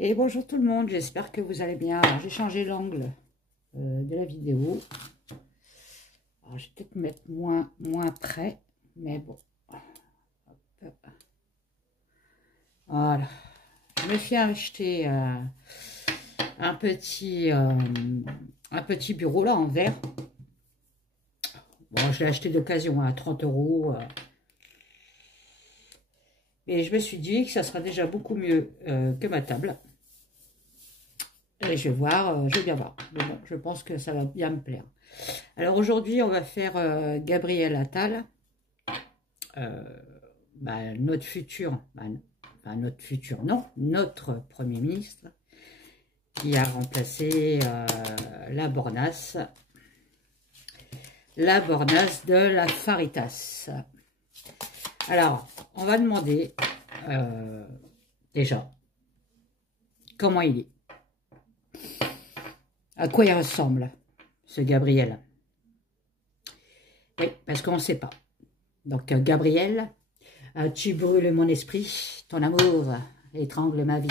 Et bonjour tout le monde, j'espère que vous allez bien. Alors j'ai changé l'angle de la vidéo. Alors je vais peut-être mettre moins près, mais bon. Hop. Voilà. Je me suis acheté un petit bureau là en verre. Bon, je l'ai acheté d'occasion à 30 €. Et je me suis dit que ça sera déjà beaucoup mieux que ma table. Et je vais voir, je vais bien voir. Mais bon, je pense que ça va bien me plaire. Alors aujourd'hui, on va faire Gabriel Attal, notre futur, non, notre Premier ministre, qui a remplacé la Bornasse de la Faritas. Alors, on va demander déjà comment il est. À quoi il ressemble, ce Gabriel? Oui, parce qu'on ne sait pas. Donc, Gabriel, tu brûles mon esprit, ton amour étrangle ma vie.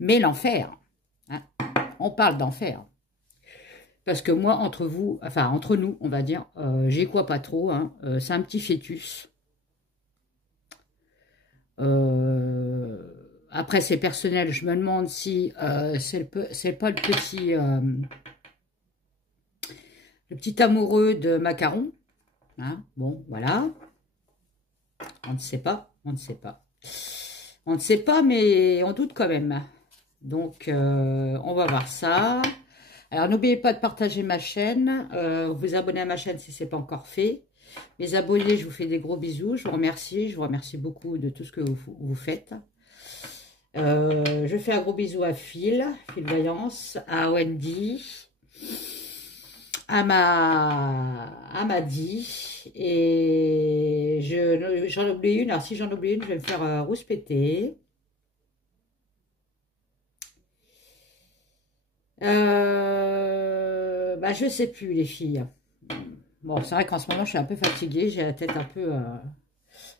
Mais l'enfer, hein, on parle d'enfer. Parce que moi, entre nous, on va dire, j'y crois pas trop. Hein, c'est un petit fœtus. Après, c'est personnel. Je me demande si c'est pas le petit amoureux de Macaron. Hein, bon, voilà. On ne sait pas. On ne sait pas. On ne sait pas, mais on doute quand même. Donc, on va voir ça. Alors, n'oubliez pas de partager ma chaîne. Vous abonner à ma chaîne si ce n'est pas encore fait. Mes abonnés, je vous fais des gros bisous. Je vous remercie. Je vous remercie beaucoup de tout ce que vous faites. Je fais un gros bisou à Phil Vaillance, à Wendy, à Madi, et j'en oublie une. Alors si j'en oublie une, je vais me faire rouspéter. Je sais plus, les filles. Bon, c'est vrai qu'en ce moment, je suis un peu fatiguée. J'ai la tête un peu...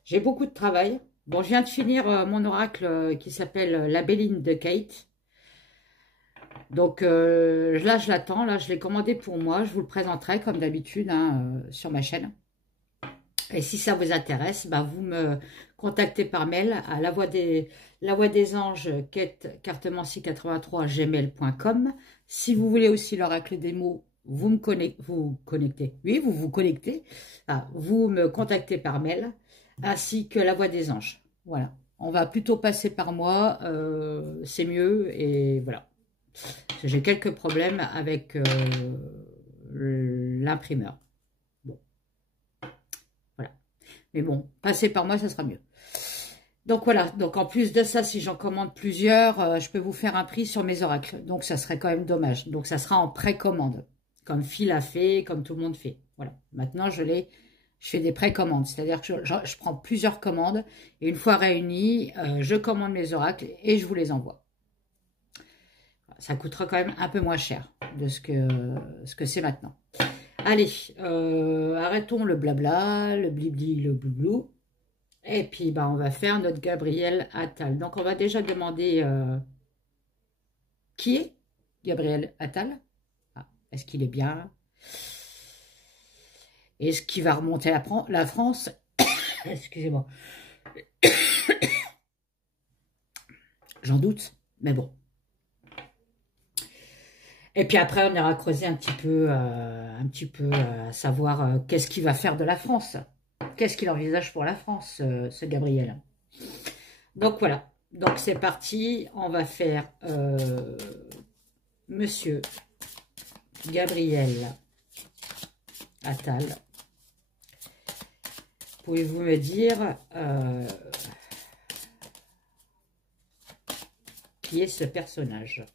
J'ai beaucoup de travail. Bon, je viens de finir mon oracle qui s'appelle La Béline de Kate. Donc là, je l'attends. Là, je l'ai commandé pour moi. Je vous le présenterai comme d'habitude hein, sur ma chaîne. Et si ça vous intéresse, vous me contactez par mail à la voix des anges cartemancy83@gmail.com. Si vous voulez aussi l'oracle des mots, vous me connectez. Oui, vous connectez. Vous me contactez par mail, ainsi que la voix des anges. Voilà. On va plutôt passer par moi, c'est mieux, et voilà. J'ai quelques problèmes avec l'imprimeur. Bon. Voilà. Mais bon, passer par moi, ça sera mieux. Donc voilà, donc en plus de ça, si j'en commande plusieurs, je peux vous faire un prix sur mes oracles. Donc ça serait quand même dommage. Donc ça sera en précommande, comme Phil a fait, comme tout le monde fait. Voilà, maintenant je fais des précommandes, c'est-à-dire que je prends plusieurs commandes, et une fois réunies, je commande mes oracles et je vous les envoie. Ça coûtera quand même un peu moins cher de ce que c'est maintenant. Allez, arrêtons le blabla, le blibli, le bloublou. Et puis, on va faire notre Gabriel Attal. Donc, on va déjà demander qui est Gabriel Attal. Est-ce qu'il est bien? Est-ce qu'il va remonter la France? Excusez-moi. J'en doute, mais bon. Et puis après, on ira creuser un petit peu à savoir qu'est-ce qu'il va faire de la France. Qu'est-ce qu'il envisage pour la France, ce Gabriel? Donc voilà. Donc c'est parti. On va faire Monsieur Gabriel Attal. Pouvez-vous me dire qui est ce personnage?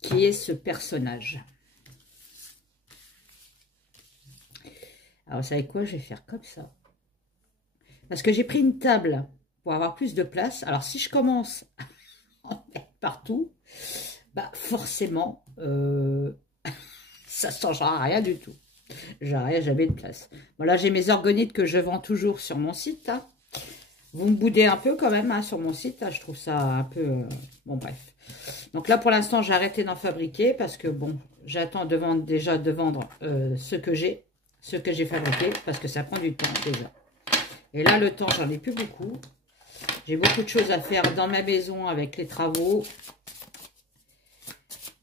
Qui est ce personnage? Alors, vous savez quoi? Je vais faire comme ça. Parce que j'ai pris une table pour avoir plus de place. Alors, si je commence à en mettre partout, forcément, ça ne changera rien du tout. J'aurai jamais de place. Bon, là, j'ai mes orgonites que je vends toujours sur mon site. Hein. Vous me boudez un peu quand même hein, sur mon site. Là, je trouve ça un peu... bon, bref. Donc là, pour l'instant, j'ai arrêté d'en fabriquer parce que, bon, j'attends de vendre, déjà de vendre ce que j'ai fabriqué parce que ça prend du temps déjà. Et là, le temps, j'en ai plus beaucoup. J'ai beaucoup de choses à faire dans ma maison avec les travaux.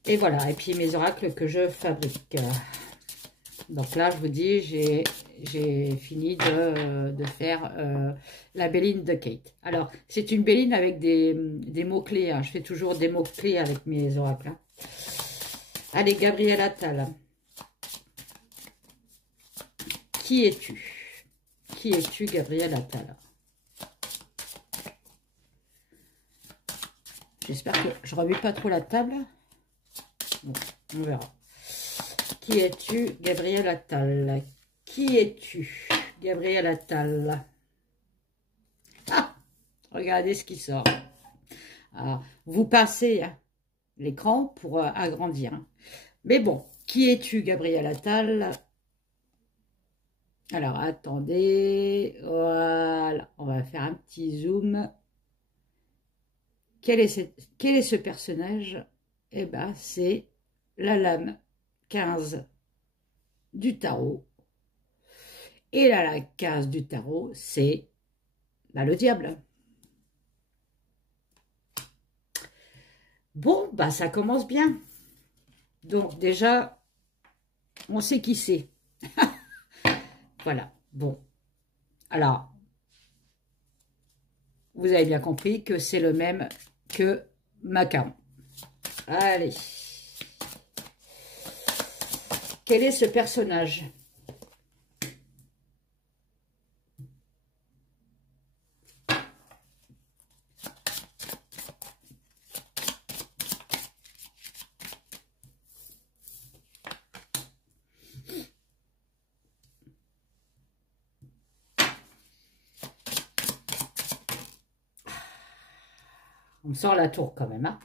Et voilà. Et puis, mes oracles que je fabrique. Donc là, je vous dis, j'ai fini de faire la Béline de Kate. Alors, c'est une Béline avec des mots-clés. Hein. Je fais toujours des mots-clés avec mes oracles. Hein. Allez, Gabriel Attal. Qui es-tu? Qui es-tu, Gabriel Attal? J'espère que je ne remue pas trop la table. Bon, on verra. Qui es-tu, Gabriel Attal? Qui es-tu, Gabriel Attal? Ah, regardez ce qui sort. Alors, vous passez hein, l'écran pour agrandir. Hein. Mais bon, qui es-tu, Gabriel Attal? Alors, attendez. Voilà, on va faire un petit zoom. Quel est ce personnage? Eh bien, c'est la lame 15 du tarot. Et là, la case du tarot, c'est le diable. Bon, bah ça commence bien. Donc déjà, on sait qui c'est. Voilà, bon. Alors, vous avez bien compris que c'est le même que Macaron. Allez. Quel est ce personnage? On me sort la tour quand même. Hein.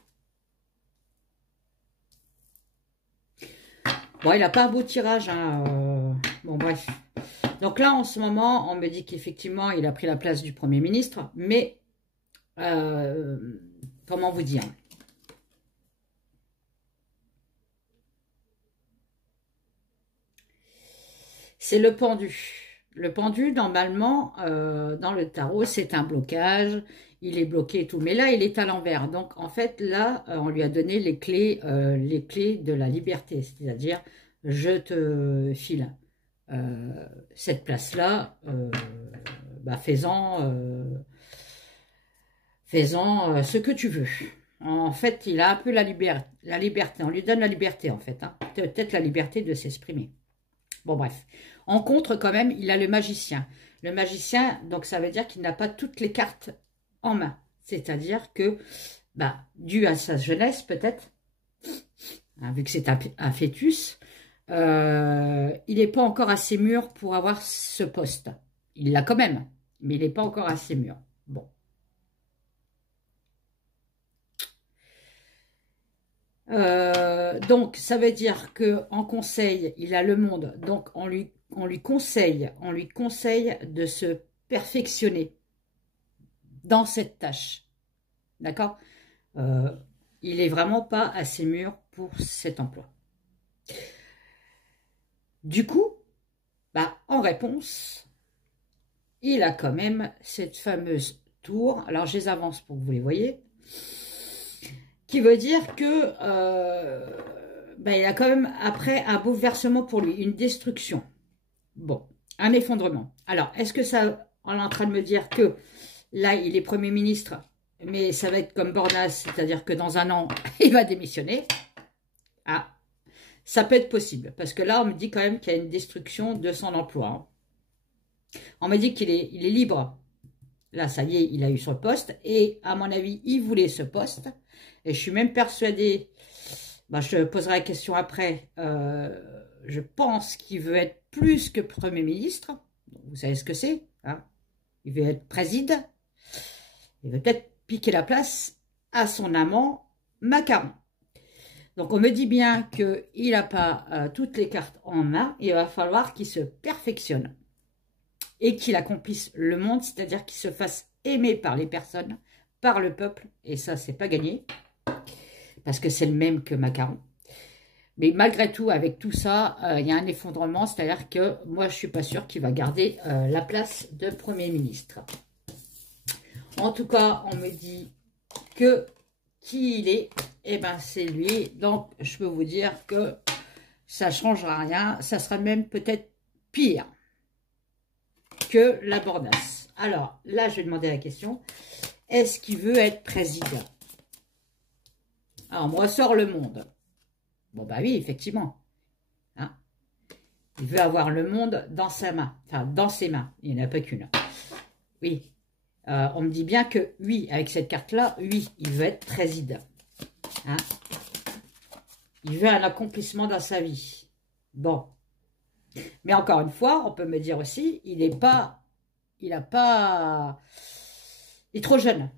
Bon, il n'a pas un beau tirage. Hein, bon, bref. Donc là, en ce moment, on me dit qu'effectivement, il a pris la place du Premier ministre. Mais, comment vous dire? C'est le pendu. Le pendu, normalement, dans le tarot, c'est un blocage. Il est bloqué et tout. Mais là, il est à l'envers. Donc, en fait, là, on lui a donné les clés de la liberté. C'est-à-dire, je te file cette place-là, fais-en ce que tu veux. En fait, il a un peu la liberté. On lui donne la liberté, en fait. Hein. Peut-être la liberté de s'exprimer. Bon, bref. En contre, quand même, il a le magicien. Le magicien, donc ça veut dire qu'il n'a pas toutes les cartes en main. C'est-à-dire que, dû à sa jeunesse, peut-être, hein, vu que c'est un fœtus, il n'est pas encore assez mûr pour avoir ce poste. Il l'a quand même, mais il n'est pas encore assez mûr. Bon. Donc, ça veut dire qu'en conseil, il a le monde. Donc, on lui conseille de se perfectionner dans cette tâche. D'accord? Il n'est vraiment pas assez mûr pour cet emploi. Du coup, en réponse, il a quand même cette fameuse tour. Alors, je les avance pour que vous les voyez. Qui veut dire que il a quand même après un bouleversement pour lui, une destruction. Bon, un effondrement. Alors, est-ce que ça, on est en train de me dire que là, il est Premier ministre, mais ça va être comme Bordas, c'est-à-dire que dans un an, il va démissionner. Ah, ça peut être possible, parce que là, on me dit quand même qu'il y a une destruction de son emploi. Hein. On me dit qu'il est libre. Là, ça y est, il a eu son poste, et à mon avis, il voulait ce poste. Et je suis même persuadée, je poserai la question après, je pense qu'il veut être plus que Premier ministre. Vous savez ce que c'est, hein? Il veut être président. Il veut peut-être piquer la place à son amant Macaron. Donc on me dit bien qu'il n'a pas toutes les cartes en main. Il va falloir qu'il se perfectionne et qu'il accomplisse le monde, c'est-à-dire qu'il se fasse aimé par les personnes, par le peuple, et ça, c'est pas gagné, parce que c'est le même que Macron. Mais malgré tout, avec tout ça, il y a un effondrement, c'est-à-dire que moi, je suis pas sûre qu'il va garder la place de Premier ministre. En tout cas, on me dit que qui il est, eh ben c'est lui. Donc, je peux vous dire que ça ne changera rien. Ça sera même peut-être pire que la bordasse. Alors, là, je vais demander la question. Est-ce qu'il veut être président? Alors, on me ressort Le Monde. Bon, bah oui, effectivement. Hein, il veut avoir le monde dans sa main. Enfin, dans ses mains. Il n'y en a pas qu'une. Oui. On me dit bien que, oui, avec cette carte-là, oui, il veut être président. Hein, il veut un accomplissement dans sa vie. Bon. Mais encore une fois, on peut me dire aussi, il est trop jeune.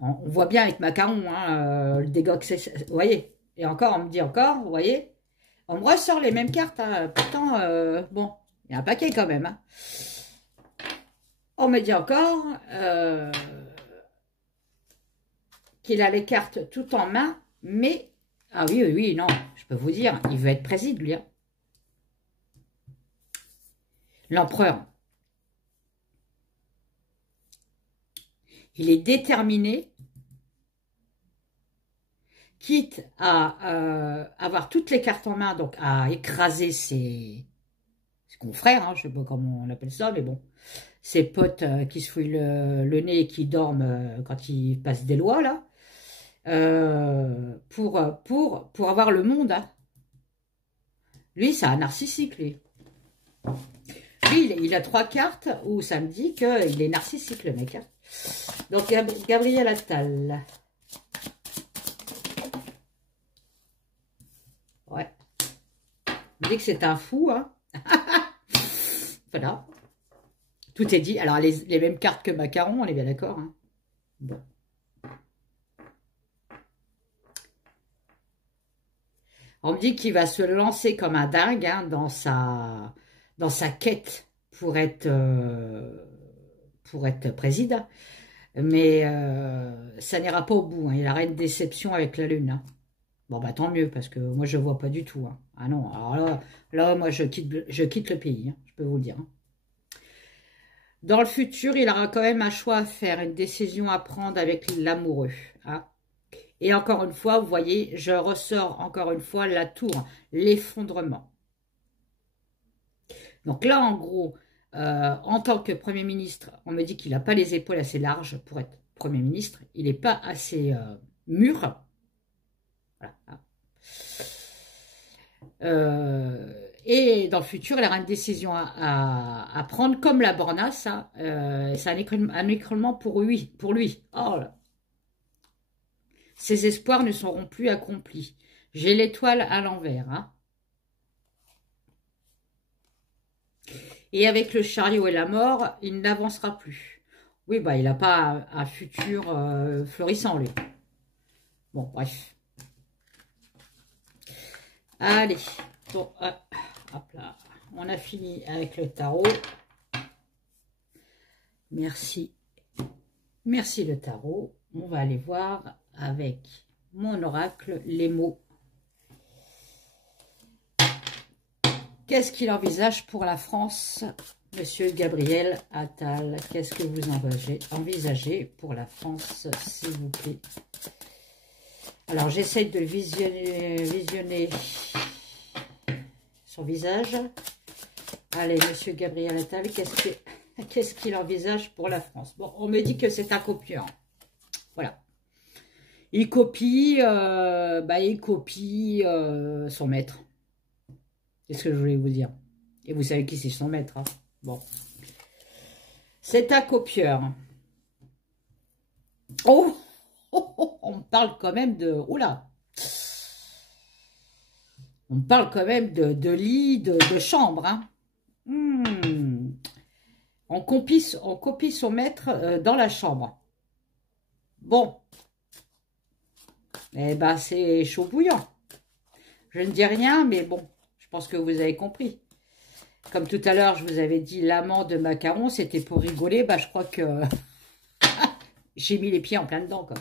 On voit bien avec Macron, hein, le dégât que c'est, vous voyez. Et encore, on me dit encore, vous voyez, on me ressort les mêmes cartes, hein, pourtant, bon, il y a un paquet quand même. Hein. On me dit encore qu'il a les cartes tout en main, mais, ah oui, oui, oui, non, je peux vous dire, il veut être président, lui. Hein. L'empereur. Il est déterminé, quitte à avoir toutes les cartes en main, donc à écraser ses confrères, hein, je ne sais pas comment on appelle ça, mais bon, ses potes qui se fouillent le nez et qui dorment quand ils passent des lois, là, pour avoir le monde. Hein. Lui, c'est un narcissique, lui. Lui, il a 3 cartes où ça me dit qu'il est narcissique, le mec. Hein. Donc, Gabriel Attal. Ouais. Il me dit que c'est un fou, hein. Voilà. Tout est dit. Alors, les mêmes cartes que Macron, on est bien d'accord. Hein. Bon. On me dit qu'il va se lancer comme un dingue hein, dans sa quête pour être président. Mais ça n'ira pas au bout. Hein. Il aura une déception avec la Lune. Hein. Bon, bah tant mieux, parce que moi, je ne vois pas du tout. Hein. Ah non, alors là moi, je quitte le pays, hein, je peux vous le dire. Hein. Dans le futur, il aura quand même un choix à faire, une décision à prendre avec l'amoureux. Hein. Et encore une fois, vous voyez, je ressors encore une fois la tour, l'effondrement. Donc là, en gros, en tant que Premier ministre, on me dit qu'il n'a pas les épaules assez larges pour être Premier ministre. Il n'est pas assez mûr. Voilà. Et dans le futur, il aura une décision à prendre, comme la Bornasse. Hein, c'est un écroulement pour lui. Oh là. Ses espoirs ne seront plus accomplis. J'ai l'étoile à l'envers. Hein. Et avec le chariot et la mort, il n'avancera plus. Oui, bah, il n'a pas un futur florissant, lui. Bon, bref. Allez. Bon, hop là. On a fini avec le tarot. Merci. Merci le tarot. On va aller voir avec mon oracle les mots. Qu'est-ce qu'il envisage pour la France, Monsieur Gabriel Attal? Qu'est-ce que vous envisagez pour la France, s'il vous plaît? Alors, j'essaie de visionner son visage. Allez, Monsieur Gabriel Attal, qu'est-ce qu'il envisage pour la France? Bon, on me dit que c'est un copieur. Voilà. Il copie, son maître. C'est ce que je voulais vous dire. Et vous savez qui c'est son maître. Hein. Bon. C'est un copieur. Oh, on parle quand même de... Oula. On parle quand même de lit, de chambre. Hein. On copie son maître dans la chambre. Bon. Eh ben, c'est chaud bouillant. Je ne dis rien, mais bon. Je pense que vous avez compris. Comme tout à l'heure, je vous avais dit l'amant de macaron, c'était pour rigoler. Bah, je crois que j'ai mis les pieds en plein dedans, quoi.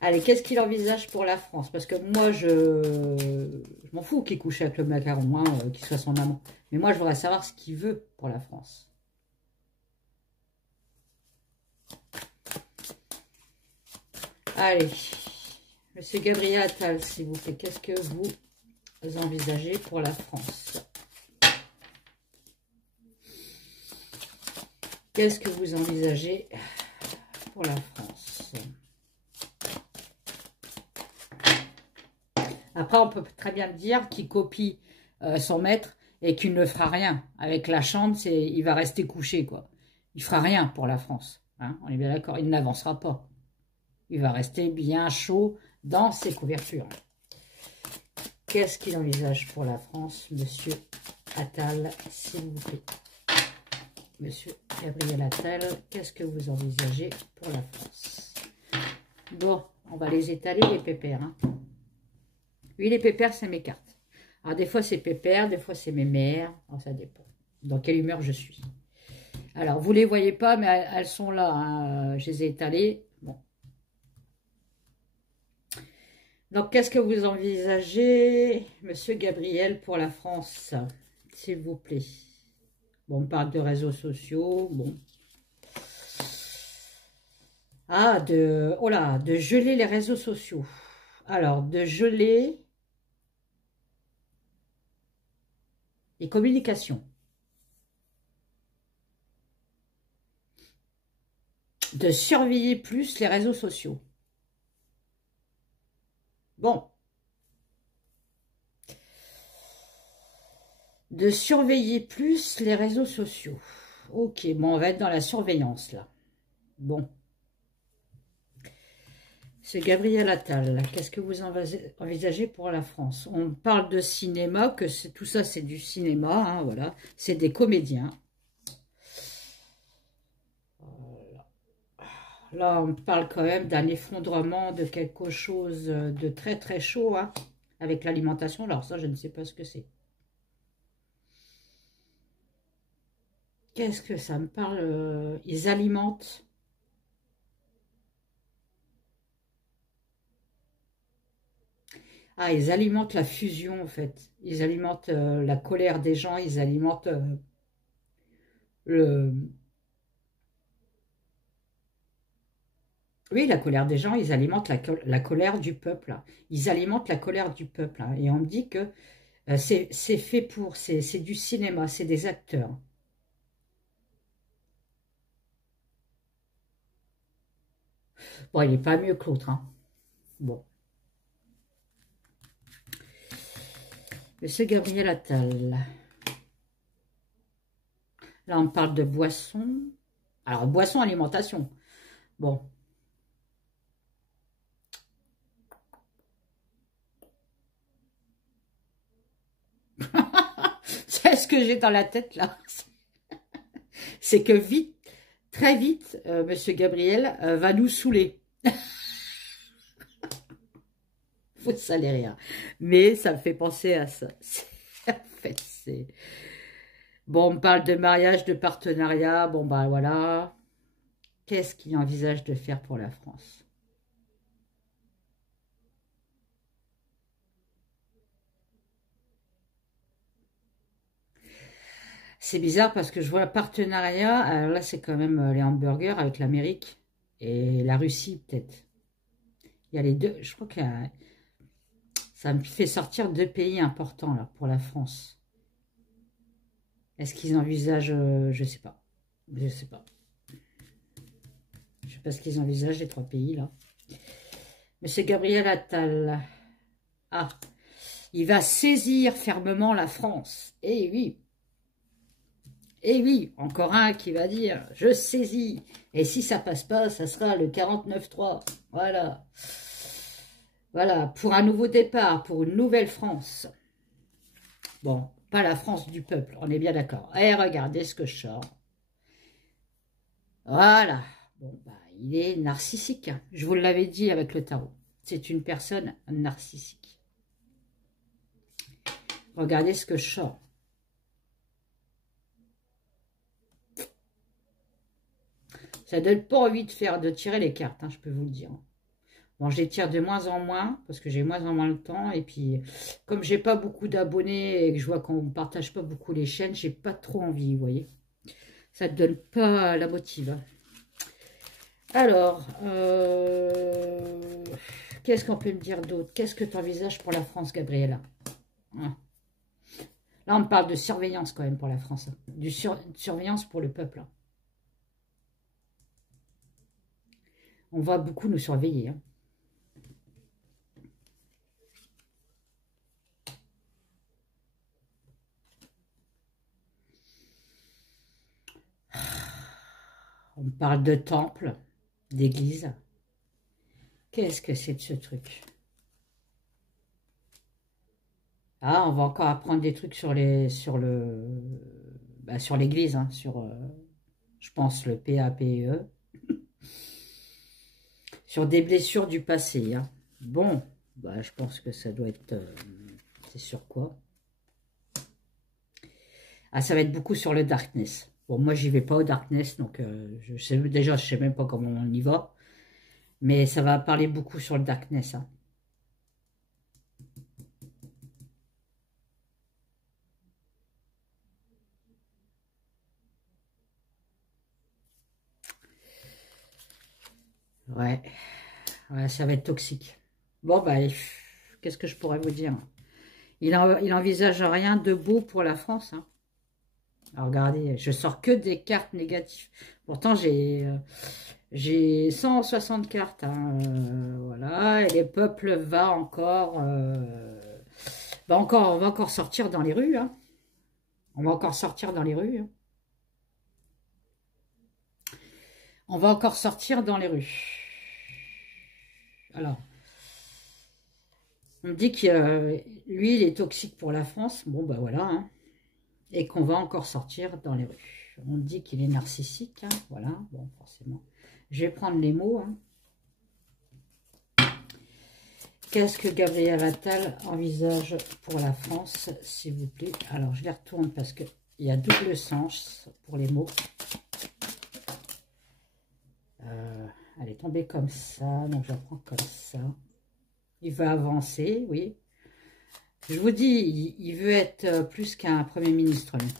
Allez, qu'est-ce qu'il envisage pour la France? Parce que moi, je m'en fous qu'il couche avec le macaron, hein, qu'il soit son amant. Mais moi, je voudrais savoir ce qu'il veut pour la France. Allez, Monsieur Gabriel Attal, s'il vous plaît, qu'est-ce que vous envisagez pour la France? Qu'est-ce que vous envisagez pour la France? Après, on peut très bien dire qu'il copie son maître et qu'il ne fera rien. Avec la chambre, il va rester couché, quoi. Il fera rien pour la France. Hein, on est bien d'accord, il n'avancera pas. Il va rester bien chaud dans ses couvertures. Qu'est-ce qu'il envisage pour la France, Monsieur Attal, s'il vous plaît? Monsieur Gabriel Attal, qu'est-ce que vous envisagez pour la France? Bon, on va les étaler, les pépères. Hein. Oui, les pépères, c'est mes cartes. Alors, des fois, c'est pépères, des fois, c'est mes mères. Alors, ça dépend dans quelle humeur je suis. Alors, vous ne les voyez pas, mais elles sont là. Hein. Je les ai étalées. Bon. Donc, qu'est-ce que vous envisagez, Monsieur Gabriel, pour la France, s'il vous plaît? Bon, on parle de réseaux sociaux, bon. Ah, oh là, de geler les réseaux sociaux. Alors, de geler les communications. De surveiller plus les réseaux sociaux. Bon. De surveiller plus les réseaux sociaux. Ok, bon, on va être dans la surveillance, là. Bon. C'est Gabriel Attal. Qu'est-ce que vous envisagez pour la France? On parle de cinéma, que tout ça, c'est du cinéma, hein, voilà. C'est des comédiens. Voilà. Là, on parle quand même d'un effondrement de quelque chose de très, très chaud, hein, avec l'alimentation. Alors ça, je ne sais pas ce que c'est. Qu'est-ce que ça me parle? Ils alimentent. Ah, ils alimentent la fusion, en fait. Ils alimentent la colère des gens. Ils alimentent le... Oui, la colère des gens. Ils alimentent la colère du peuple. Là. Ils alimentent la colère du peuple. Là. Et on me dit que c'est fait pour... C'est du cinéma. C'est des acteurs. Bon, il n'est pas mieux que l'autre. Hein. Bon. Monsieur Gabriel Attal. Là, on parle de boisson. Alors, boisson, alimentation. Bon. C'est ce que j'ai dans la tête, là. C'est que vite, très vite, Monsieur Gabriel va nous saouler. Vous ne savez rien. Mais ça me fait penser à ça. En fait, c'est... Bon, on parle de mariage, de partenariat. Bon, bah voilà. Qu'est-ce qu'il envisage de faire pour la France? C'est bizarre parce que je vois un partenariat. Alors là, c'est quand même les hamburgers avec l'Amérique et la Russie, peut-être. Il y a les deux. Je crois que ça me fait sortir deux pays importants là pour la France. Est-ce qu'ils envisagent... je sais pas. Je sais pas. Je sais pas ce qu'ils envisagent, les trois pays, là. Monsieur Gabriel Attal. Ah, il va saisir fermement la France. Eh oui. Eh oui, encore un qui va dire « Je saisis ». Et si ça passe pas, ça sera le 49-3. Voilà. Voilà, pour un nouveau départ, pour une nouvelle France. Bon, pas la France du peuple, on est bien d'accord. Et regardez ce que je sors. Voilà. Bon, bah, il est narcissique. Je vous l'avais dit avec le tarot. C'est une personne narcissique. Regardez ce que je sors. Ça donne pas envie de tirer les cartes, hein, je peux vous le dire. Bon, je les tire de moins en moins, parce que j'ai moins en moins le temps. Et puis, comme j'ai pas beaucoup d'abonnés et que je vois qu'on ne partage pas beaucoup les chaînes, j'ai pas trop envie, vous voyez. Ça te donne pas la motive. Alors, qu'est-ce qu'on peut me dire d'autre? Qu'est-ce que tu envisages pour la France, Gabriella? Hein. Là, on me parle de surveillance quand même pour la France. Hein. Surveillance pour le peuple. Hein. On va beaucoup nous surveiller. Hein. On me parle de temple, d'église. Qu'est-ce que c'est de ce truc? Ah, on va encore apprendre des trucs sur sur l'église, hein, je pense, le PAPE. Sur des blessures du passé. Hein. Bon, bah, je pense que ça doit être... c'est sur quoi? Ah, ça va être beaucoup sur le Darkness. Bon, moi, j'y vais pas au Darkness, donc déjà, je sais même pas comment on y va. Mais ça va parler beaucoup sur le Darkness. Hein. Ouais. Ouais, ça va être toxique. Bon, bah, qu'est-ce que je pourrais vous dire? Il envisage rien de beau pour la France. Hein. Alors, regardez, je sors que des cartes négatives. Pourtant, j'ai 160 cartes. Hein, voilà, et les peuples on va encore sortir dans les rues. Hein. On va encore sortir dans les rues. Hein. On va encore sortir dans les rues. Alors, on me dit que lui, il est toxique pour la France. Bon, bah voilà. Hein. Et qu'on va encore sortir dans les rues. On me dit qu'il est narcissique. Hein. Voilà, bon, forcément. Je vais prendre les mots. Hein. Qu'est-ce que Gabriel Attal envisage pour la France, s'il vous plaît? Alors, je les retourne parce qu'il y a double sens pour les mots. Elle est tombée comme ça, donc je la prends comme ça. Il veut avancer, oui. Je vous dis, il veut être plus qu'un Premier ministre. Lui.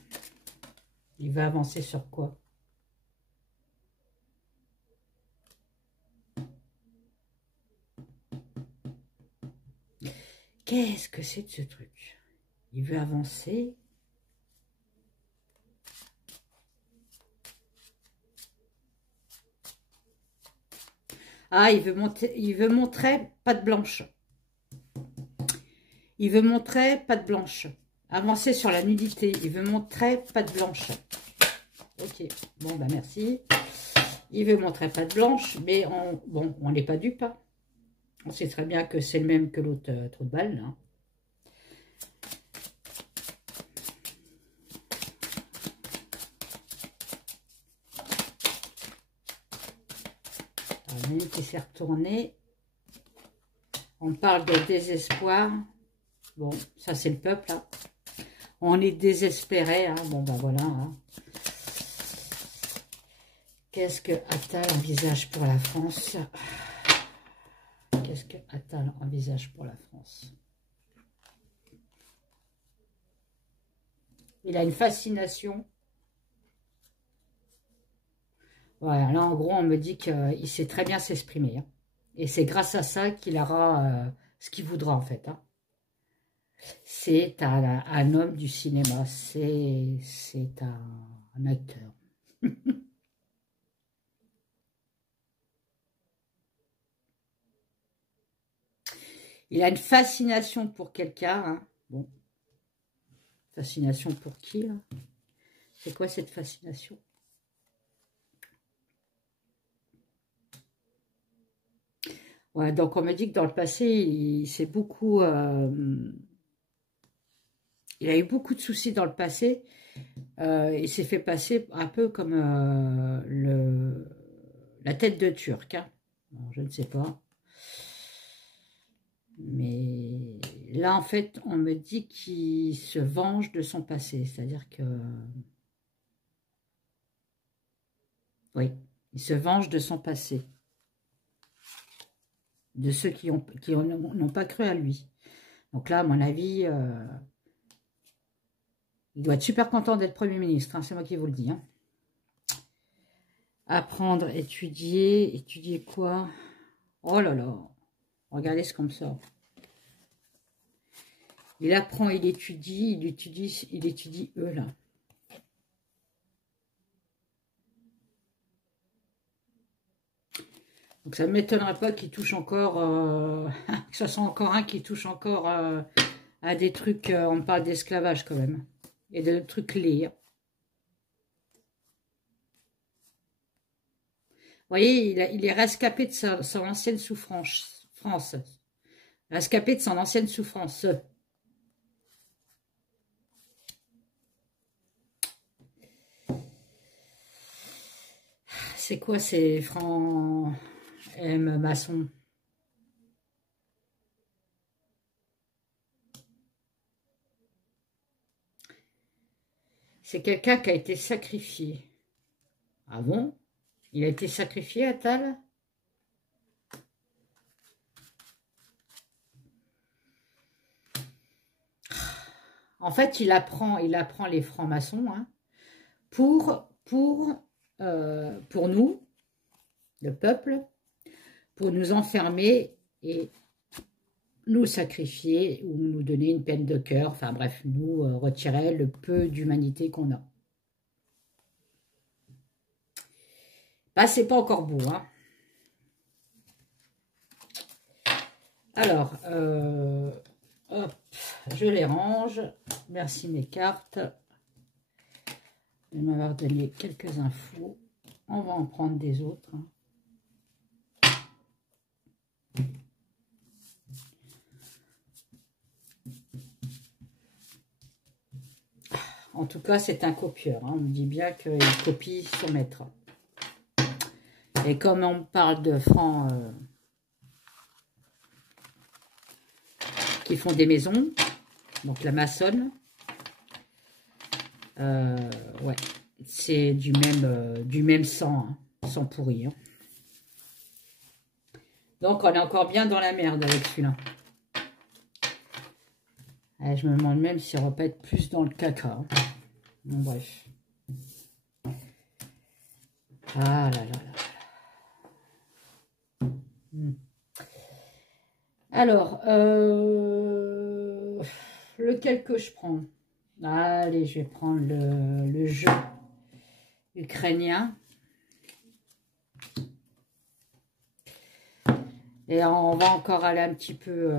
Il veut avancer sur quoi? Qu'est-ce que c'est de ce truc? Il veut avancer. Ah, il veut montrer patte blanche. Il veut montrer patte blanche. Avancer sur la nudité. Il veut montrer patte blanche. Ok, bon, bah merci. Il veut montrer patte blanche, mais on n'est pas dupe. Hein. On sait très bien que c'est le même que l'autre trou de balle. Hein. Une qui s'est retournée. On parle de désespoir. Bon, ça c'est le peuple. Hein. On est désespéré. Hein. Bon, ben voilà. Hein. Qu'est-ce que Attal envisage pour la France? Qu'est-ce que Attal envisage pour la France? Il a une fascination. Voilà, là en gros on me dit qu'il sait très bien s'exprimer. Hein. Et c'est grâce à ça qu'il aura ce qu'il voudra en fait. Hein. C'est un homme du cinéma, c'est un acteur. Il a une fascination pour quelqu'un. Hein. Bon. Fascination pour qui là? C'est quoi cette fascination? Ouais, donc on me dit que dans le passé, il a eu beaucoup de soucis dans le passé. Il s'est fait passer un peu comme la tête de Turc. Hein. Alors, je ne sais pas. Mais là, en fait, on me dit qu'il se venge de son passé. C'est-à-dire que... Oui. Il se venge de son passé. De ceux qui n'ont pas cru à lui. Donc là, à mon avis, il doit être super content d'être Premier ministre. Hein, c'est moi qui vous le dis. Hein. Apprendre, étudier. Étudier quoi? Oh là là. Regardez ce qu'on me sort. Il apprend, il étudie eux, là. Donc ça ne m'étonnerait pas qu'il touche encore, que ce soit encore un qui touche encore à des trucs, on parle d'esclavage quand même, et de trucs liés. Vous voyez, il est rescapé de son ancienne souffrance. Rescapé de son ancienne souffrance. C'est quoi ces francs M maçon? C'est quelqu'un qui a été sacrifié. Ah bon? Il a été sacrifié, Attal? En fait, il apprend les francs-maçons hein, pour nous, le peuple, pour nous enfermer et nous sacrifier ou nous donner une peine de cœur, enfin bref, nous retirer le peu d'humanité qu'on a. Bah, c'est pas encore beau, hein. Alors, hop, je les range. Merci mes cartes de m'avoir donné quelques infos. On va en prendre des autres. Hein. En tout cas, c'est un copieur. Hein. On me dit bien qu'il copie son maître. Et comme on parle de francs qui font des maisons, donc la maçonne, ouais, c'est du même sang, hein, sang pourri. Hein. Donc, on est encore bien dans la merde avec celui-là. Je me demande même si on va pas être plus dans le caca. Hein. Bon, bref. Ah là là là. Alors, lequel que je prends? Allez, je vais prendre le jeu ukrainien. Et on va encore aller un petit peu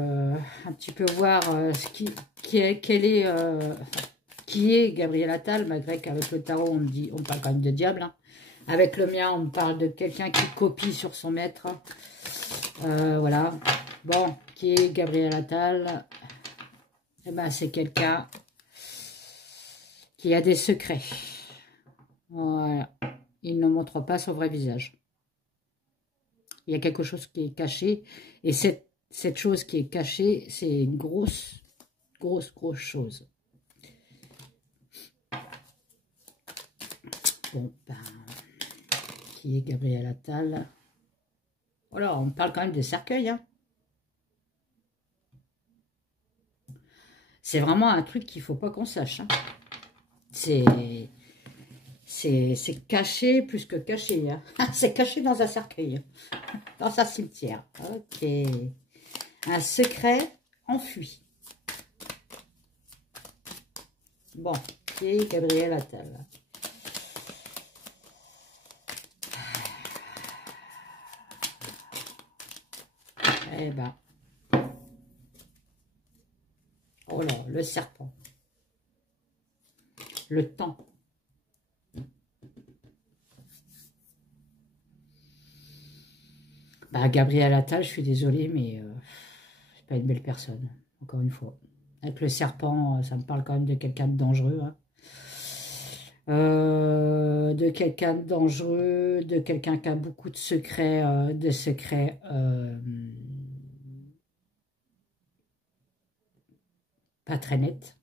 voir qui est Gabriel Attal, malgré qu'avec le tarot, on parle quand même de diable. Hein. Avec le mien, on me parle de quelqu'un qui copie sur son maître. Voilà. Bon, qui est Gabriel Attal? Eh ben, c'est quelqu'un qui a des secrets. Voilà. Il ne montre pas son vrai visage. Il y a quelque chose qui est caché. Et cette chose qui est cachée, c'est une grosse chose. Bon, ben, qui est Gabriel Attal? Voilà, on parle quand même des cercueils. Hein. C'est vraiment un truc qu'il ne faut pas qu'on sache. Hein. C'est caché plus que caché. Hein. C'est caché dans un cercueil. Dans un cimetière. Ok. Un secret enfui. Bon, qui est Gabriel Attal? Eh ben. Oh là, le serpent. Le temps. Bah, Gabriel Attal, je suis désolée, mais c'est pas une belle personne, encore une fois. Avec le serpent, ça me parle quand même de quelqu'un de dangereux. Hein. De quelqu'un de dangereux, de quelqu'un qui a beaucoup de secrets, pas très nets,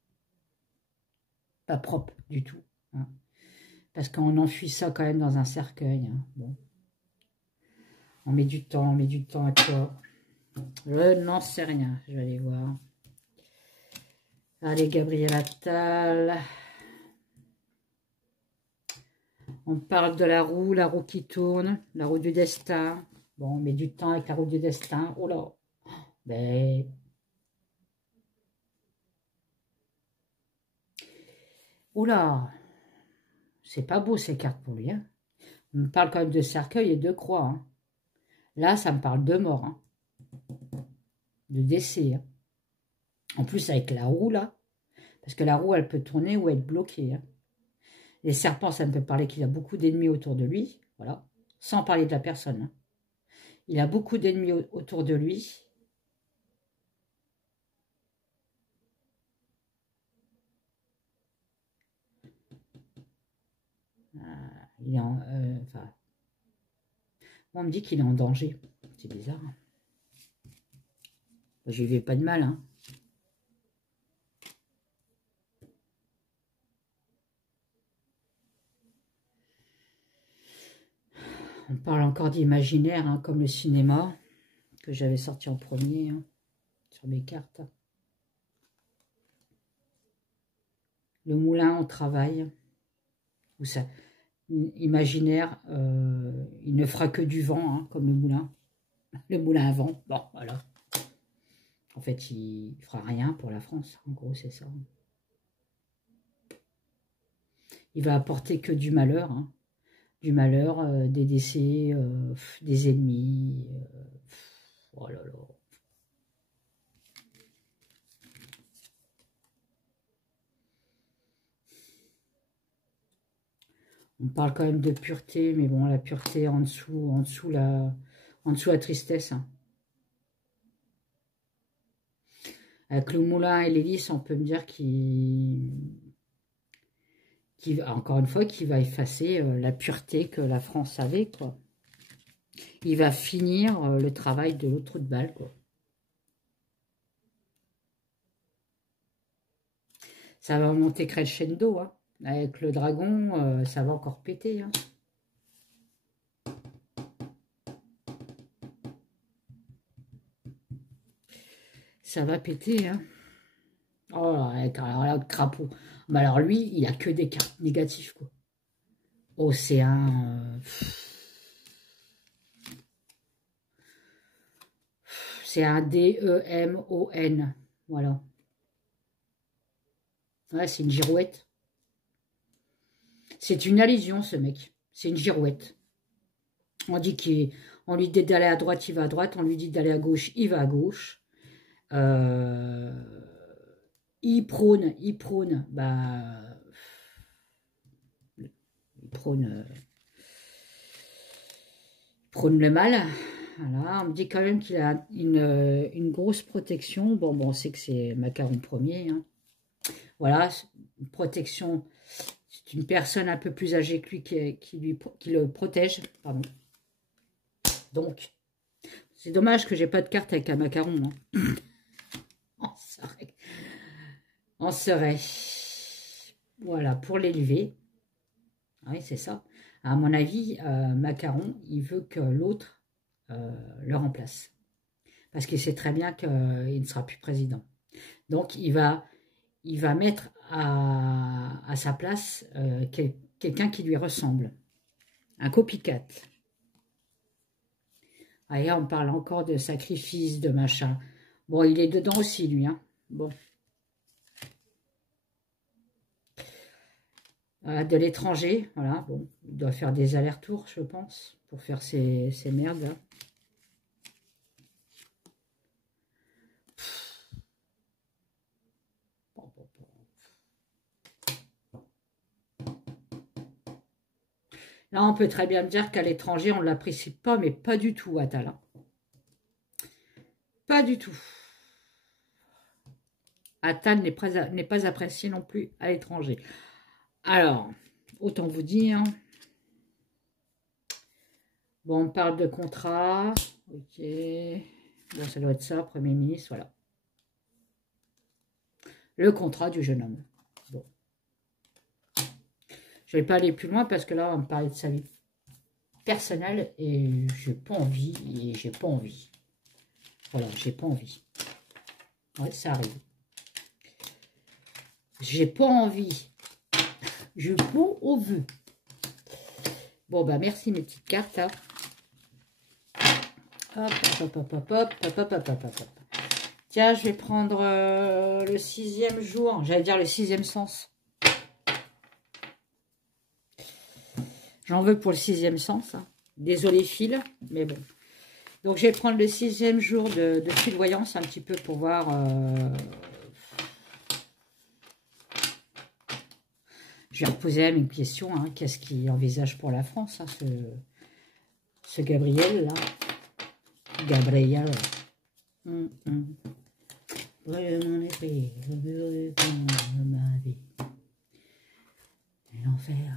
pas propres du tout. Hein. Parce qu'on enfuit ça quand même dans un cercueil. Hein. Bon. On met du temps, à quoi? Je n'en sais rien, je vais aller voir. Allez, Gabriel Attal. On parle de la roue qui tourne, la roue du destin. Bon, on met du temps avec la roue du destin. Oh là, ben... Oh là, c'est pas beau ces cartes pour lui. Hein. On me parle quand même de cercueil et de croix. Hein. Là, ça me parle de mort, hein. De décès. Hein. En plus, avec la roue, là, parce que la roue, elle peut tourner ou être bloquée. Hein. Les serpents, ça me peut parler qu'il a beaucoup d'ennemis autour de lui. Voilà. Sans parler de la personne. Hein. Il a beaucoup d'ennemis autour de lui. Il est en... enfin, on me dit qu'il est en danger. C'est bizarre. Hein. Je lui fais pas de mal. Hein. On parle encore d'imaginaire, hein, comme le cinéma, que j'avais sorti en premier hein, sur mes cartes. Le moulin, on travaille. Ou ça, imaginaire, il ne fera que du vent, hein, comme le moulin. Le moulin à vent, bon, voilà. En fait, il ne fera rien pour la France, en gros, c'est ça. Il va apporter que du malheur, hein. Du malheur, des décès, des ennemis. Oh là là. On parle quand même de pureté, mais bon, la pureté en dessous la tristesse. Hein. Avec le moulin et l'hélice, on peut me dire encore une fois, qu'il va effacer la pureté que la France avait, quoi. Il va finir le travail de l'autre trou de balle, quoi. Ça va monter crescendo, hein. Avec le dragon, ça va encore péter, hein. Ça va péter, hein. Oh là, alors là, le crapaud. Mais alors lui, il a que des cartes négatives, quoi. Océan. C'est un D-E-M-O-N. Voilà. Ouais, c'est une girouette. C'est une allusion, ce mec. C'est une girouette. On dit on lui dit d'aller à droite, il va à droite. On lui dit d'aller à gauche, il va à gauche. Il prône, bah, il prône le mal. Voilà, on me dit quand même qu'il a une grosse protection. Bon, on sait que c'est Macaron premier. Hein. Voilà, une protection. C'est une personne un peu plus âgée que lui qui le protège. Pardon. Donc, c'est dommage que j'ai pas de carte avec un macaron. Hein. On serait. Voilà, pour l'élever. Oui, c'est ça. À mon avis, Macaron, il veut que l'autre le remplace. Parce qu'il sait très bien qu'il ne sera plus président. Donc, il va mettre à sa place quelqu'un qui lui ressemble. Un copycat. Allez, on parle encore de sacrifice, de machin. Bon, il est dedans aussi, lui. Hein. Bon. De l'étranger, voilà. Bon, il doit faire des allers-retours, je pense, pour faire ces merdes. Là. Là, on peut très bien me dire qu'à l'étranger, on ne l'apprécie pas, mais pas du tout, Attal. Hein. Pas du tout. Attal n'est pas apprécié non plus à l'étranger. Alors, autant vous dire. Bon, on parle de contrat. Ok. Bon, ça doit être ça, Premier ministre, voilà. Le contrat du jeune homme. Bon. Je ne vais pas aller plus loin parce que là, on va me parler de sa vie. personnel et j'ai pas envie, et j'ai pas envie. Voilà, j'ai pas envie. Ouais, ça arrive. J'ai pas envie. Je pas au vœu. Bon, bah, merci mes petites cartes. Hein. Hop, hop, hop, hop, hop, hop, hop, hop, hop, hop. Tiens, je vais prendre le 6e jour. J'allais dire le 6e sens. J'en veux pour le 6e sens. Hein. Désolé, fil, mais bon. Donc, je vais prendre le 6e jour de fil voyance un petit peu pour voir... Je vais reposer une question. Hein. Qu'est-ce qu'il envisage pour la France, hein, ce Gabriel, là. Gabriel. Vraiment épée, de ma vie. L'enfer.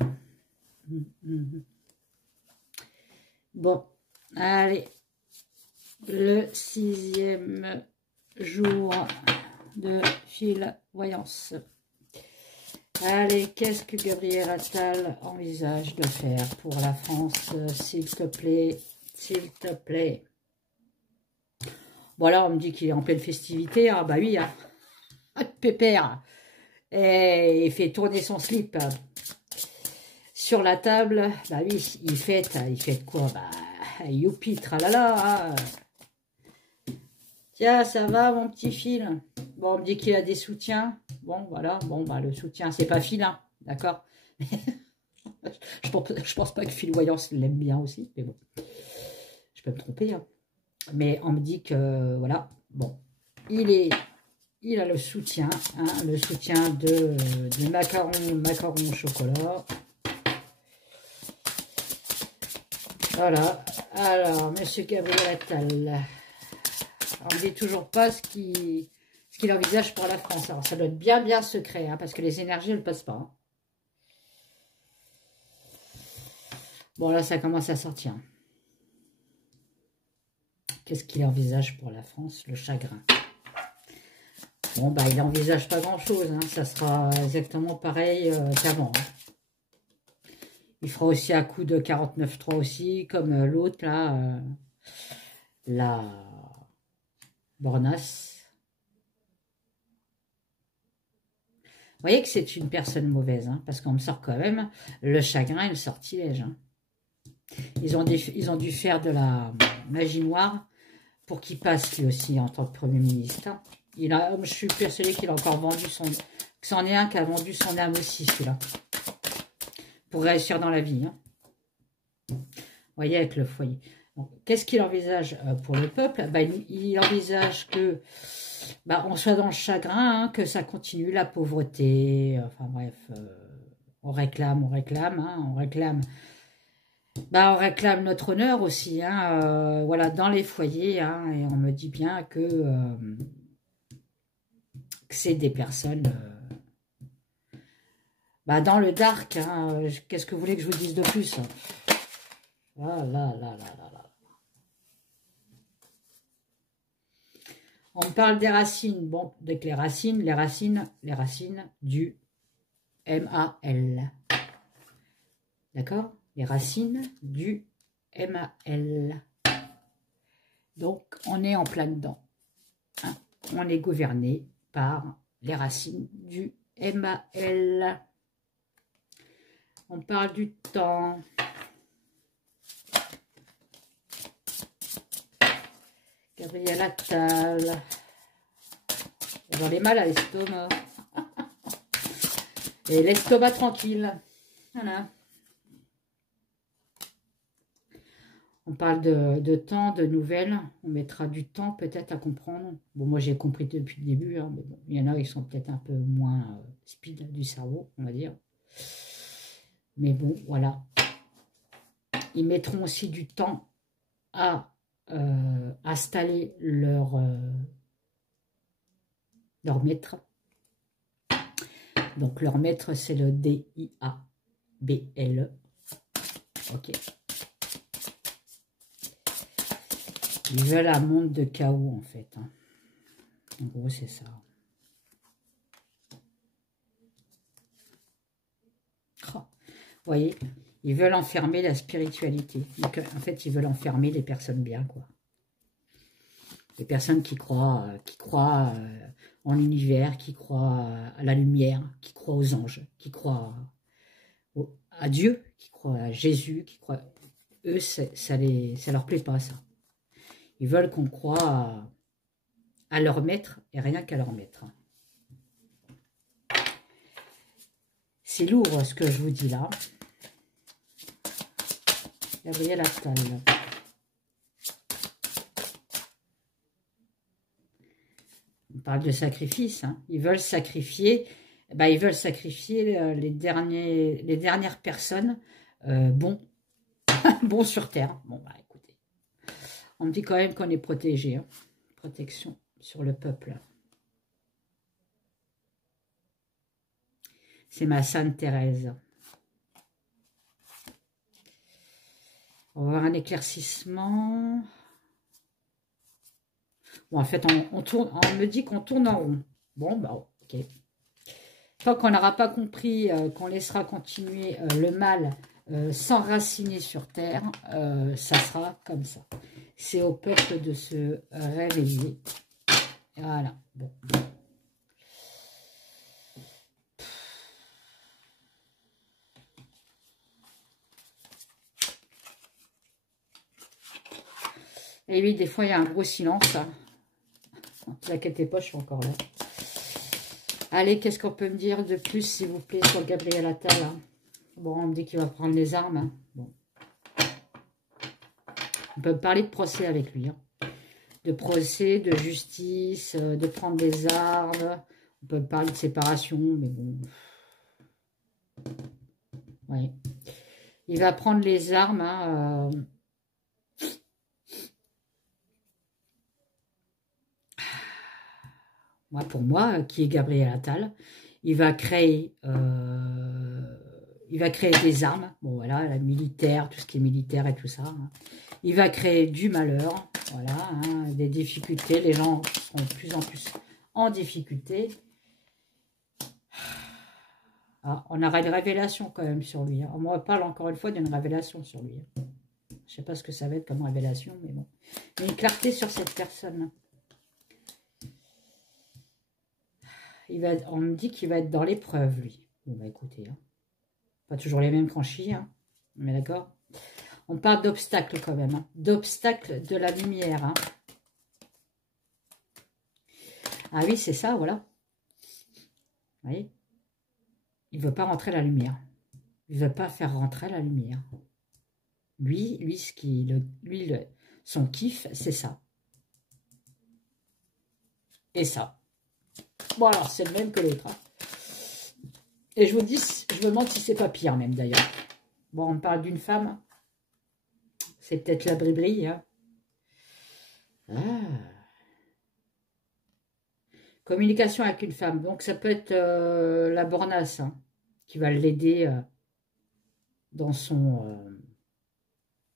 Bon, allez. Le 6e jour de fil voyance. Allez, qu'est-ce que Gabriel Attal envisage de faire pour la France, s'il te plaît, s'il te plaît. Voilà, on me dit qu'il est en pleine festivité. Ah bah oui, hein. Pépère. Et il fait tourner son slip sur la table. Bah oui, il fête quoi? Bah, youpi, tralala. Hein. Tiens, ça va, mon petit fil? Bon, on me dit qu'il a des soutiens. Bon, voilà. Bon, bah, le soutien, c'est pas filin. D'accord. Je pense pas que Fil Voyance l'aime bien aussi. Mais bon, je peux me tromper. Hein. Mais on me dit que, voilà. Bon, il a le soutien. Hein, le soutien de macaron au chocolat. Voilà. Alors, monsieur Gabriel Attal. On ne dit toujours pas ce qu'il envisage pour la France. Alors, ça doit être bien secret, hein, parce que les énergies ne passent pas. Hein. Bon, là, ça commence à sortir. Qu'est-ce qu'il envisage pour la France? Le chagrin. Bon, bah, il n'envisage pas grand-chose. Hein. Ça sera exactement pareil qu'avant. Hein. Il fera aussi un coup de 49.3 aussi, comme l'autre, là. La Bornas. Vous voyez que c'est une personne mauvaise, hein, parce qu'on me sort quand même le chagrin et le sortilège. Hein. Ils ont dû faire de la magie noire pour qu'il passe lui aussi en tant que Premier ministre. Hein. Je suis persuadée qu'il a encore vendu que c'en est un qui a vendu son âme aussi, celui-là. Pour réussir dans la vie. Hein. Vous voyez, avec le foyer. Qu'est-ce qu'il envisage pour le peuple? Bah, il envisage que on soit dans le chagrin, hein, que ça continue, la pauvreté. Enfin bref, on réclame, hein, on réclame. On réclame notre honneur aussi, hein, voilà, dans les foyers, hein, et on me dit bien que c'est des personnes dans le dark. Hein, qu'est-ce que vous voulez que je vous dise de plus? Ah là là là là là. On me parle des racines. Bon, donc les racines du MAL. D'accord? Les racines du MAL. Donc, on est en plein dedans. Hein? On est gouverné par les racines du MAL. On parle du temps. Gabriel Attal. J'en ai mal à l'estomac. Et l'estomac tranquille. Voilà. On parle de temps, de nouvelles. On mettra du temps peut-être à comprendre. Bon, moi j'ai compris depuis le début. Hein, mais bon, il y en a qui sont peut-être un peu moins speed du cerveau, on va dire. Mais bon, voilà. Ils mettront aussi du temps à installer leur maître. Donc leur maître, c'est le DIABLE. Ok. Ils veulent un monde de chaos, en fait. Hein. En gros, c'est ça. Oh. Vous voyez, Ils veulent enfermer la spiritualité. Donc, en fait, ils veulent enfermer les personnes bien, quoi. Les personnes qui croient en l'univers, qui croient à la lumière, qui croient aux anges, qui croient à Dieu, qui croient à Jésus, qui croient... Eux, ça leur plaît pas, ça. Ils veulent qu'on croie à leur maître et rien qu'à leur maître. C'est lourd ce que je vous dis là. Gabriel Attal. On parle de sacrifice. Hein. Ils veulent sacrifier. Ils veulent sacrifier les dernières personnes bons sur Terre. Bon, écoutez. On me dit quand même qu'on est protégé. Hein. Protection sur le peuple. C'est ma Sainte Thérèse. On va avoir un éclaircissement. Bon, en fait, on me dit qu'on tourne en rond. Bon, ok. Tant qu'on n'aura pas compris qu'on laissera continuer le mal s'enraciner sur Terre, ça sera comme ça. C'est au peuple de se réveiller. Voilà. Bon. Et oui, des fois, il y a un gros silence. Ne vous inquiétez pas, je suis encore là. Allez, qu'est-ce qu'on peut me dire de plus, s'il vous plaît, sur Gabriel Attal hein. Bon, on me dit qu'il va prendre les armes. Hein. Bon. On peut parler de procès avec lui. Hein. De procès, de justice, de prendre des armes. On peut parler de séparation, mais bon. Oui. Il va prendre les armes. Hein, pour moi, qui est Gabriel Attal, il va créer des armes, bon voilà, la militaire, tout ce qui est militaire et tout ça. Hein. Il va créer du malheur, voilà, hein, des difficultés, les gens seront de plus en plus en difficulté. Ah, on aura une révélation quand même sur lui. Hein. On me parle encore une fois d'une révélation sur lui. Hein. Je ne sais pas ce que ça va être comme révélation, mais bon. Il y a une clarté sur cette personne. On me dit qu'il va être dans l'épreuve, lui. Bon, écoutez, hein. Pas toujours les mêmes franchis, hein. On est d'accord? On parle d'obstacles quand même, hein. D'obstacles de la lumière. Hein. Ah oui, c'est ça, voilà. Vous voyez? Il ne veut pas rentrer la lumière. Il ne veut pas faire rentrer la lumière. Lui son kiff, c'est ça. Et ça. Bon, alors, c'est le même que l'autre. Hein. Et je vous dis, je me demande si c'est pas pire, même, d'ailleurs. Bon, on parle d'une femme. C'est peut-être la bribri. Hein. Communication avec une femme. Donc, ça peut être la bornasse hein, qui va l'aider dans son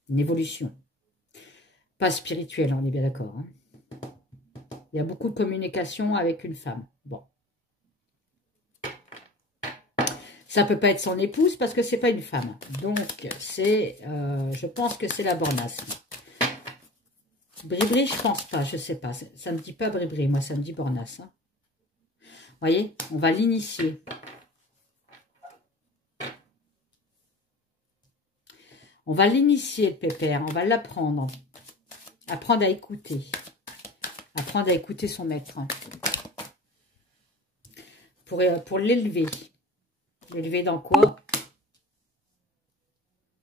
évolution. Pas spirituelle, on est bien d'accord. Hein. Il y a beaucoup de communication avec une femme. Bon. Ça peut pas être son épouse parce que c'est pas une femme. Donc, c'est, je pense que c'est la bornasse. Bribri, je pense pas, je sais pas. Ça me dit pas bribri, moi ça me dit bornasse. Hein. Vous voyez, on va l'initier. On va l'initier, le pépère. On va l'apprendre. Apprendre à écouter. Apprendre à écouter son maître. Pour l'élever. L'élever dans quoi?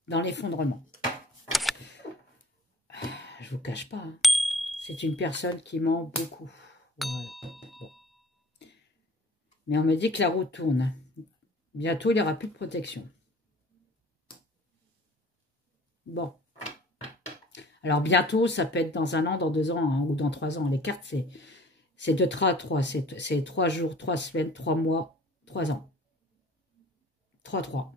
Dans l'effondrement. Je vous cache pas. Hein. C'est une personne qui ment beaucoup. Voilà. Bon. Mais on me dit que la roue tourne. Bientôt, il n'y aura plus de protection. Bon. Alors, bientôt, ça peut être dans 1 an, dans 2 ans hein, ou dans 3 ans. Les cartes, c'est de 3 à 3. C'est 3 jours, 3 semaines, 3 mois, 3 ans. 3.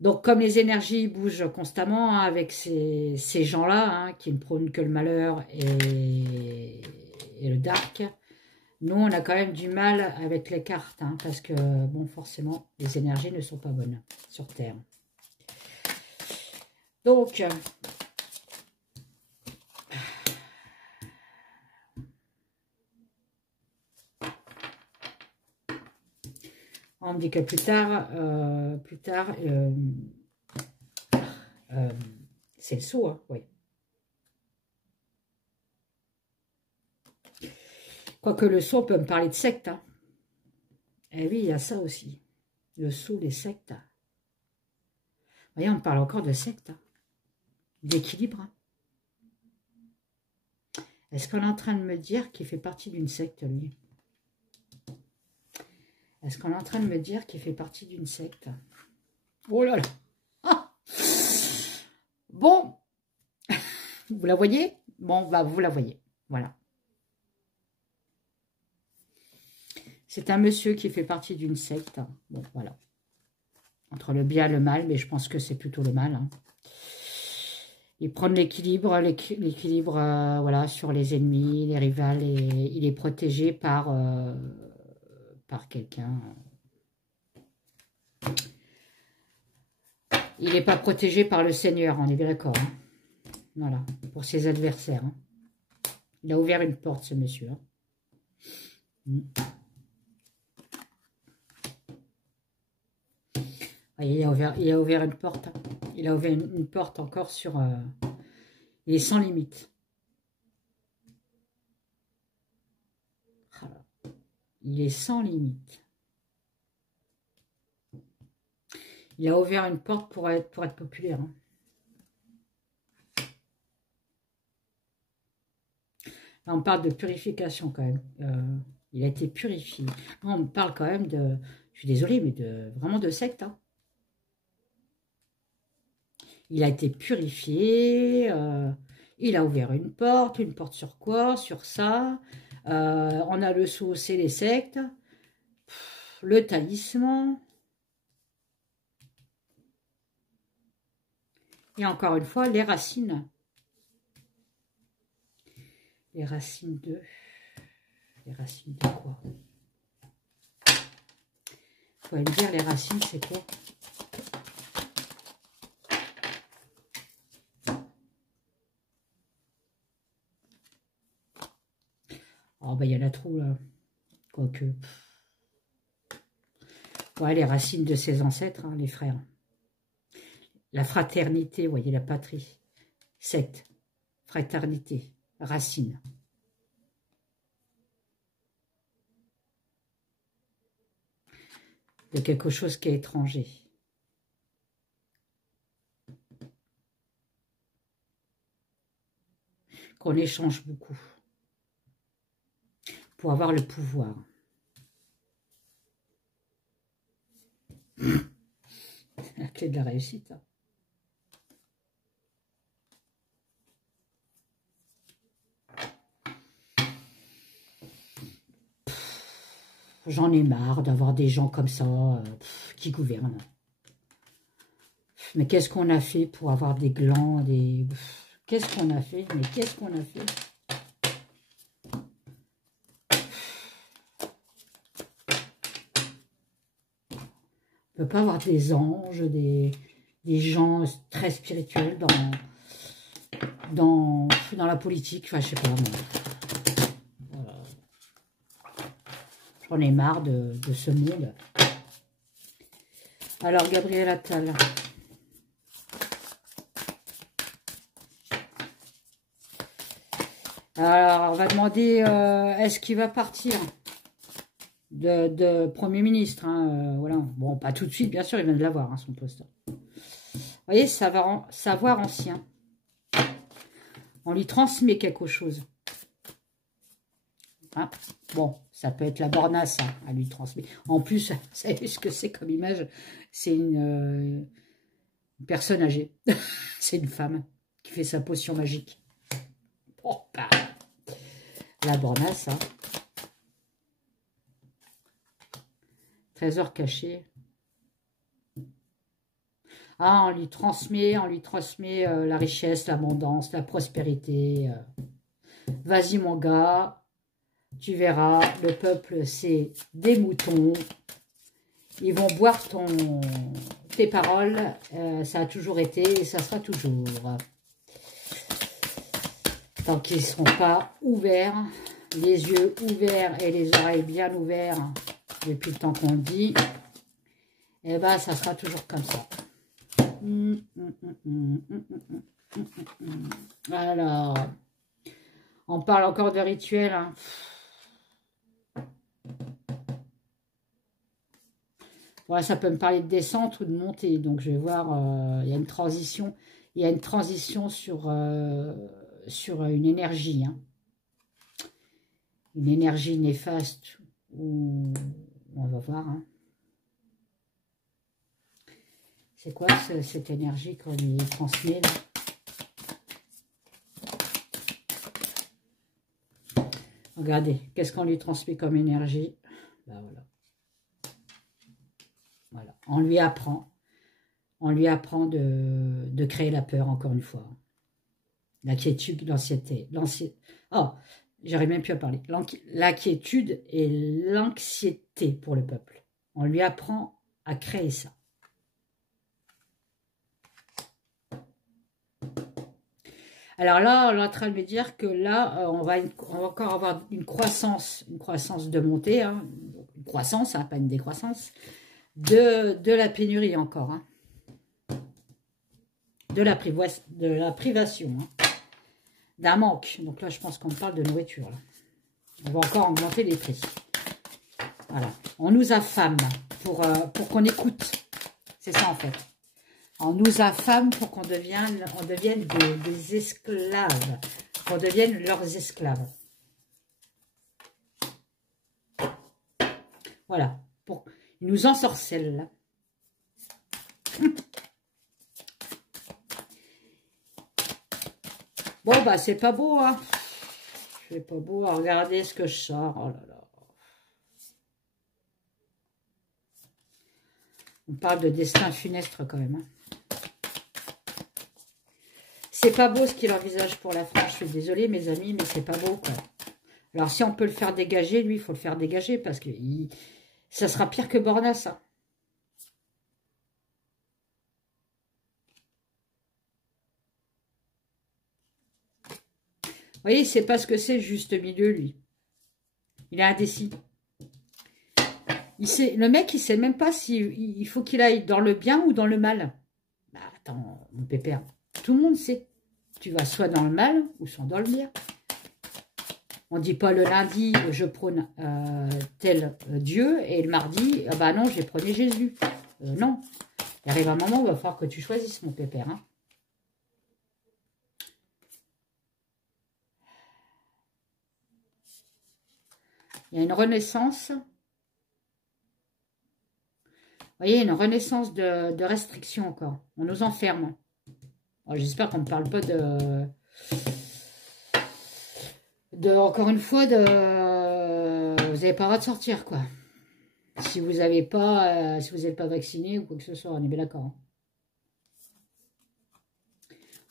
Donc, comme les énergies bougent constamment hein, avec ces gens-là, hein, qui ne prônent que le malheur et le dark, nous, on a quand même du mal avec les cartes, hein, parce que, bon, forcément, les énergies ne sont pas bonnes sur Terre. Donc, on me dit que plus tard, c'est le saut, hein, oui. Quoique le saut, on peut me parler de secte. Hein. Eh oui, il y a ça aussi. Le saut, les sectes. Vous voyez, on me parle encore de secte. Hein. D'équilibre. Hein. Est-ce qu'on est en train de me dire qu'il fait partie d'une secte, lui? Est-ce qu'on est en train de me dire qu'il fait partie d'une secte? Oh là là. Ah. Bon. Vous la voyez? Bon, bah, vous la voyez. Voilà. C'est un monsieur qui fait partie d'une secte. Bon, voilà. Entre le bien et le mal, mais je pense que c'est plutôt le mal. Hein. Il prend l'équilibre, voilà, sur les ennemis, les rivales, et il est protégé par quelqu'un. Il n'est pas protégé par le Seigneur, on est bien d'accord. Hein. Voilà, pour ses adversaires. Hein. Il a ouvert une porte, ce monsieur. Hein. Il a ouvert une porte. Hein. Il a ouvert une porte encore sur... il est sans limite. Voilà. Il est sans limite. Il a ouvert une porte pour être populaire. Hein. Là, on parle de purification quand même. Il a été purifié. Là, on me parle quand même de... Je suis désolée, mais vraiment de secte. Hein. Il a été purifié, il a ouvert une porte sur quoi? Sur ça. On a le sceau, c'est les sectes. Le talisman. Et encore une fois, les racines. Les racines de... Les racines de quoi? Vous pouvez me dire, les racines, c'est quoi? Oh, ben, il y en a trop, là. Quoique. Ouais, les racines de ses ancêtres, hein, les frères. La fraternité, vous voyez, la patrie. Secte. Fraternité. Racine. De quelque chose qui est étranger. Qu'on échange beaucoup. Pour avoir le pouvoir. La clé de la réussite. Hein. J'en ai marre d'avoir des gens comme ça qui gouvernent. Mais qu'est-ce qu'on a fait pour avoir des glands, des... Qu'est-ce qu'on a fait? Mais qu'est-ce qu'on a fait? On ne peut pas avoir des anges, des gens très spirituels dans la politique. Enfin, je sais pas. Voilà. J'en ai marre de ce monde. Alors, Gabriel Attal. Alors, on va demander, est-ce qu'il va partir de Premier ministre, hein, voilà. Bon, pas tout de suite, bien sûr, il vient de l'avoir, hein, son poste. Vous voyez, savoir ancien. On lui transmet quelque chose. Hein, bon, ça peut être la bornasse, hein, à lui transmettre. En plus, vous savez ce que c'est comme image? C'est une personne âgée. C'est une femme qui fait sa potion magique. Bon, bah, la bornasse, hein. Trésor caché. Ah, on lui transmet la richesse, l'abondance, la prospérité. Vas-y, mon gars, tu verras, le peuple, c'est des moutons. Ils vont boire les paroles, ça a toujours été et ça sera toujours. Tant qu'ils ne seront pas ouverts, les yeux ouverts et les oreilles bien ouverts, depuis le temps qu'on le dit, et ben ça sera toujours comme ça. Alors, on parle encore de rituel, hein. Voilà, ça peut me parler de descente ou de montée. Donc, je vais voir, il y a une transition. Il y a une transition sur une énergie. Hein. Une énergie néfaste. Ou on va voir. Hein. C'est quoi cette énergie qu'on lui transmet là? Regardez, qu'est-ce qu'on lui transmet comme énergie? Ben voilà. Voilà, on lui apprend de créer la peur, encore une fois. L'inquiétude, l'anxiété. Oh, j'arrive même plus à parler. L'inquiétude et l'anxiété pour le peuple. On lui apprend à créer ça. Alors là, on est en train de me dire que là, on va encore avoir une croissance de montée, hein, une croissance, hein, pas une décroissance, de la pénurie encore, hein. de la privation, hein. D'un manque. Donc là, je pense qu'on parle de nourriture. Là. On va encore augmenter les prix. Voilà. On nous affame pour qu'on écoute. C'est ça en fait. On nous affame pour qu'on devienne des esclaves. Qu'on devienne leurs esclaves. Voilà. Ils nous ensorcellent là. Bon, bah, c'est pas beau, hein. C'est pas beau à regarder ce que je sors. Oh là là. On parle de destin funeste quand même. Hein. C'est pas beau ce qu'il envisage pour la France. Je suis désolée, mes amis, mais c'est pas beau, quoi. Alors, si on peut le faire dégager, lui, il faut le faire dégager parce que ça sera pire que Bornas, hein. Vous voyez, c'est pas ce que c'est le juste milieu, lui. Il est indécis. Le mec, il sait même pas s'il faut qu'il aille dans le bien ou dans le mal. Bah, attends, mon pépère, tout le monde sait. Tu vas soit dans le mal ou soit dans le bien. On ne dit pas le lundi, je prône tel Dieu, et le mardi, ah bah non, j'ai prôné Jésus. Non. Il arrive un moment où il va falloir que tu choisisses, mon pépère, hein. Il y a une renaissance. Vous voyez, une renaissance de restrictions encore. On nous enferme. J'espère qu'on ne parle pas encore une fois, vous n'avez pas le droit de sortir, quoi. Si vous n'êtes pas vacciné ou quoi que ce soit, on est bien d'accord. Hein.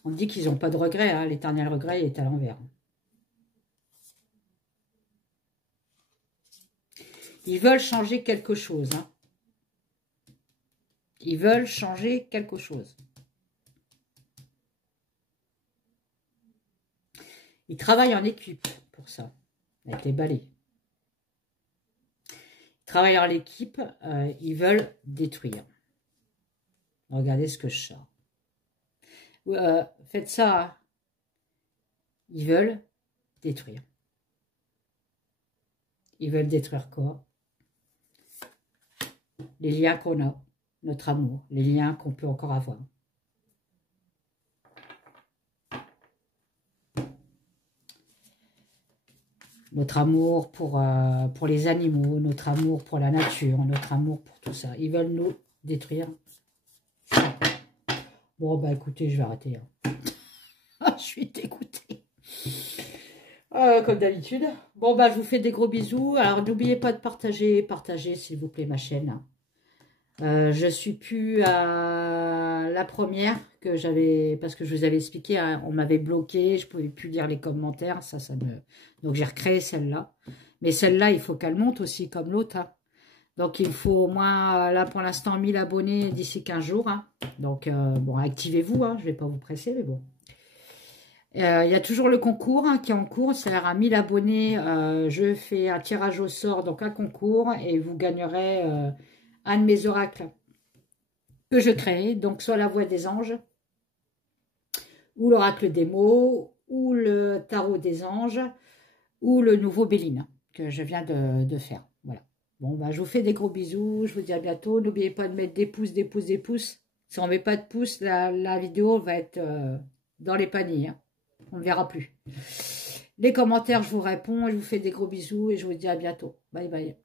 On dit qu'ils n'ont pas de regret, hein. L'éternel regret est à l'envers. Ils veulent changer quelque chose. Hein. Ils veulent changer quelque chose. Ils travaillent en équipe pour ça, avec les balais. Ils travaillent en équipe, ils veulent détruire. Regardez ce que je sors. Faites ça. Hein. Ils veulent détruire. Ils veulent détruire quoi? Les liens qu'on a, notre amour, les liens qu'on peut encore avoir. Notre amour pour les animaux, notre amour pour la nature, notre amour pour tout ça. Ils veulent nous détruire. Bon, bah écoutez, je vais arrêter. Hein. Je suis dégoûtée. Comme d'habitude. Bon, bah je vous fais des gros bisous. Alors, n'oubliez pas de partagez s'il vous plaît ma chaîne. Je suis plus à la première que j'avais, parce que je vous avais expliqué, hein, on m'avait bloqué, je pouvais plus lire les commentaires, donc j'ai recréé celle-là. Mais celle-là, il faut qu'elle monte aussi comme l'autre. Hein. Donc, il me faut au moins, là, pour l'instant, 1000 abonnés d'ici 15 jours. Hein. Donc, bon, activez-vous. Hein, je ne vais pas vous presser, mais bon. Il y a toujours le concours hein, qui est en cours. C'est-à-dire, à 1000 abonnés, je fais un tirage au sort, donc un concours. Et vous gagnerez un de mes oracles que je crée. Donc, soit la voix des anges, ou l'oracle des mots, ou le tarot des anges, ou le nouveau Béline que je viens de faire. Voilà. Bon, bah, je vous fais des gros bisous. Je vous dis à bientôt. N'oubliez pas de mettre des pouces, des pouces, des pouces. Si on ne met pas de pouces, la vidéo va être dans les paniers. Hein. On ne verra plus. Les commentaires, je vous réponds. Je vous fais des gros bisous et je vous dis à bientôt. Bye bye.